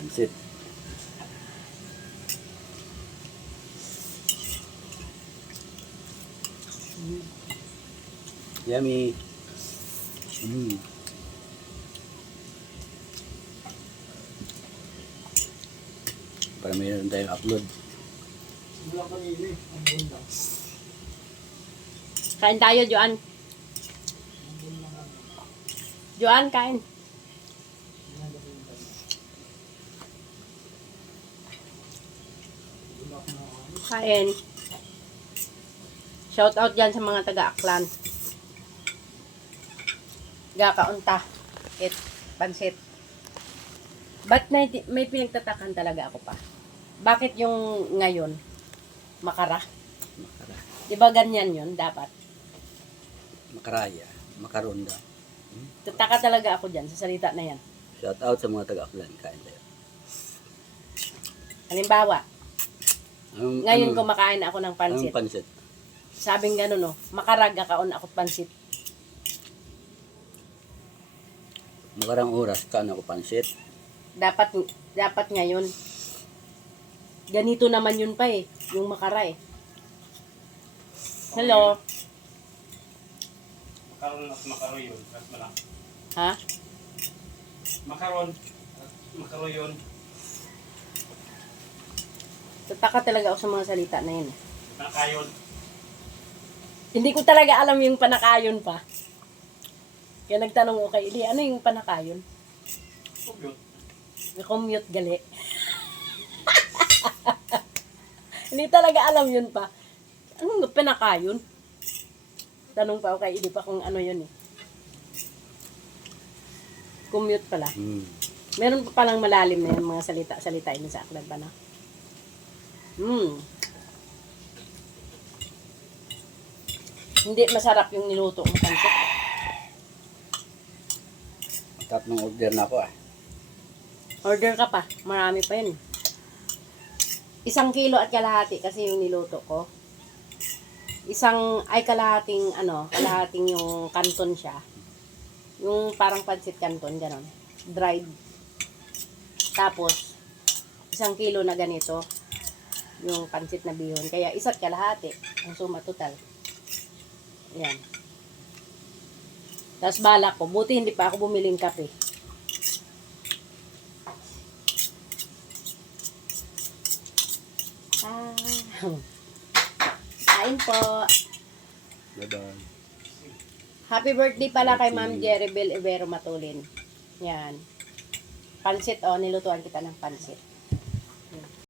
Pansit. Yummy. Para mayroon tayong upload. Kain tayo, Joan. Joan, kain. Kain. Shout out dyan sa mga taga-Aklan. Gakaunta. Pansit. Ba't may pinagtatakan talaga ako pa? Bakit yung ngayon? Makara? Makara. Diba ganyan yun? Dapat. Makaraya. Makaronda. Tataka talaga ako dyan sa salita na yan. Shout out sa mga taga-Aklan. Kain tayo. Halimbawa, ngayon Ano? kumakain ako ng pansit. Anong pansit? Sabing gano'n, no? Makaraga kaon ako pansit. Makarang oras kaan ako pansit. Dapat ngayon. Ganito naman yun pa eh. Yung makara eh. Hello? Makaron at makaroon yun. Mas malaki. Ha? Makaron at makaroon yun. Tataka talaga ako sa mga salita na yun eh. Nakayon. Hindi ko talaga alam yung panakayon pa. Kaya nagtanong ko kay Ili, ano yung panakayon? Pugyot. Commute gali. Hindi talaga alam yun pa. Anong panakayon? Tanong pa ako kay Ili pa kung ano yun eh. Commute pala. Meron pa palang malalim na yung mga salita yun sa aklan pa na. Hindi masarap yung niluto ng pansit. Tatlong order na ako ah. Order ka pa. Marami pa yun. 1 kilo at kalahati kasi yung niluto ko. Kalahating yung kanton siya. Yung parang pansit kanton, gano'n. Dried. Tapos, 1 kilo na ganito. Yung pansit na bihon. Kaya 1 at kalahati. Ang suma total. Ayan. Tapos balak ko. Buti hindi pa ako bumiling kape. Kain po. Bye-bye. Happy birthday pala kay Ma'am Jeribel Ibero Matulin. Yan. Pansit, nilutuan kita ng pansit.